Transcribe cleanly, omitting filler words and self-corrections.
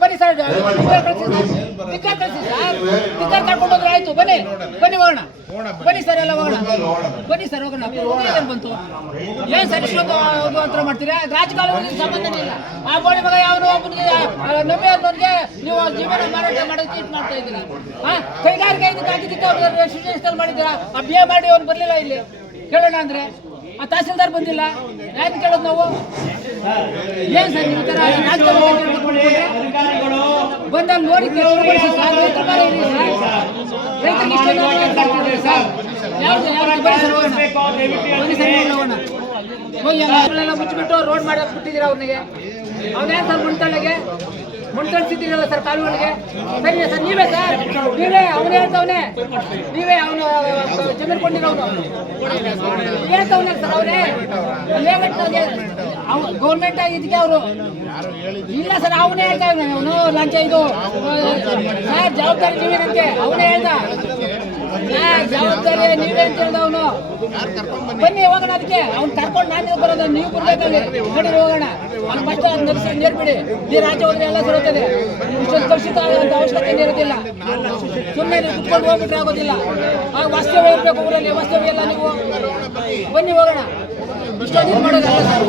ಬನ್ನಿ sir, ticket ಕರ್ಕೊಂಡು ಹೋದ್ರೆ ಆಯ್ತು. ಬನ್ನಿ ಬನ್ನಿ ಹೋಗೋಣ, ಬನ್ನಿ ಸರ್, ಎಲ್ಲ ಹೋಗೋಣ, ಬನ್ನಿ ಸರ್ ಹೋಗೋಣ. ಏನ್ ಬಂತು, ಏನ್ ಸರ್ ಇಷ್ಟೊಂದು ಹತ್ರ ಮಾಡ್ತೀರಾ? ರಾಜಕಾಲುವೆಗೆ ಸಂಬಂಧನೇ ಇಲ್ಲ. ಆ ಬೋಳಿ ಮಗ ಯಾವನು ಒಬ್ಬನಿಗೆ ನಂಬಿ ಅನ್ನೋನ್ಗೆ ನೀವು ಜೀವನ ಮಾರಾಟ ಮಾಡೋದು ಟ್ರೀಟ್ ಮಾಡ್ತಾ ಇದ್ದೀರಾ. ಕೈಗಾರಿಕೆ ಇದಕ್ಕೆ ಹಾಕಿದ್ದಕ್ಕೆ ರೆಸಿಡೆನ್ಸಿಯಲ್ ಮಾಡಿದ್ದೀರಾ. ಆ ಬಿ ಎ ಮಾಡಿ ಅವ್ನು ಬರಲಿಲ್ಲ ಇಲ್ಲಿ ಕೇಳೋಣ ಅಂದ್ರೆ, ಆ ತಹಸೀಲ್ದಾರ್ ಬಂದಿಲ್ಲ, ಯಾಕೆ ಕೇಳೋದು ನಾವು? ಏನ್ ಸರ್ ಈ ತರ ಬಂದಾಗ ನೋಡಿ ರೈತರಿಗೆ ಮುಚ್ಚಿಬಿಟ್ಟು ರೋಡ್ ಮಾಡಕ್ ಬಿಟ್ಟಿದ್ದೀರಾ ಅವ್ನಿಗೆ. ಅವನೇನ್ ಸರ್ ಮುಣ್ತಳಿಸಿದ್ದೀರಲ್ಲ ಸರ್ ಕಾಲುಗಳಿಗೆ. ಸರಿ ಸರ್, ನೀವೇ ಸರ್, ನೀವೇ ಅವನೇ ಹೇಳ್ತವನೆ, ನೀವೇ ಅವನು ಜಮೀನು ಕೊಂಡಿರೋನು ಹೇಳ್ತವನೆ ಸರ್. ಅವನೇ ಗೌರ್ಮೆಂಟ್ ಇದಕ್ಕೆ ಅವರು ಇಲ್ಲ ಸರ್, ಅವನೇ ಹೇಳ್ತಾ ಇದ್ದಾನೆ. ಅವನು ಲಂಚ ಇದು ಸರ್, ಜವಾಬ್ದಾರಿ ನೀವೇನಂತೆ ಅವನೇ ಹೇಳ್ದ. ಜವಾಬ್ದಾರಿ ನೀವೇ ಅಂತ ಹೇಳ್ದ ಅವನು. ಬನ್ನಿ ಹೋಗೋಣ, ಅದಕ್ಕೆ ಅವ್ನು ಕರ್ಕೊಂಡು ನಾನು ಬರೋದು, ನೀವು ಬರ್ಬೇಕಲ್ಲಿ ನೋಡಿ ಹೋಗೋಣ. ಅವ್ನು ಫಸ್ಟ್ ಅದು ನಡೆಸಿ ನೇರ್ಬಿಡಿ. ನೀರು ಆಚೆ ಹೋದ್ರೆ ಎಲ್ಲ ಬರುತ್ತದೆ. ಇಷ್ಟೊಂದು ಕಲುಷಿತ ಆಗುವಂಥ ಅವಶ್ಯಕತೆ ಇರೋದಿಲ್ಲ. ಸುಮ್ಮನೆ ಕುತ್ಕೊಂಡು ಹೋಗ್ಬಿಟ್ರೆ ಆಗೋದಿಲ್ಲ. ವಾಸ್ತವ್ಯ ಇರಬೇಕು ಊರಲ್ಲಿ, ವಾಸ್ತವ್ಯ ಎಲ್ಲ ನೀವು ಬನ್ನಿ ಹೋಗೋಣ. ಇಷ್ಟೊಂದು ಮಾಡೋದಲ್ಲ ಸರ್.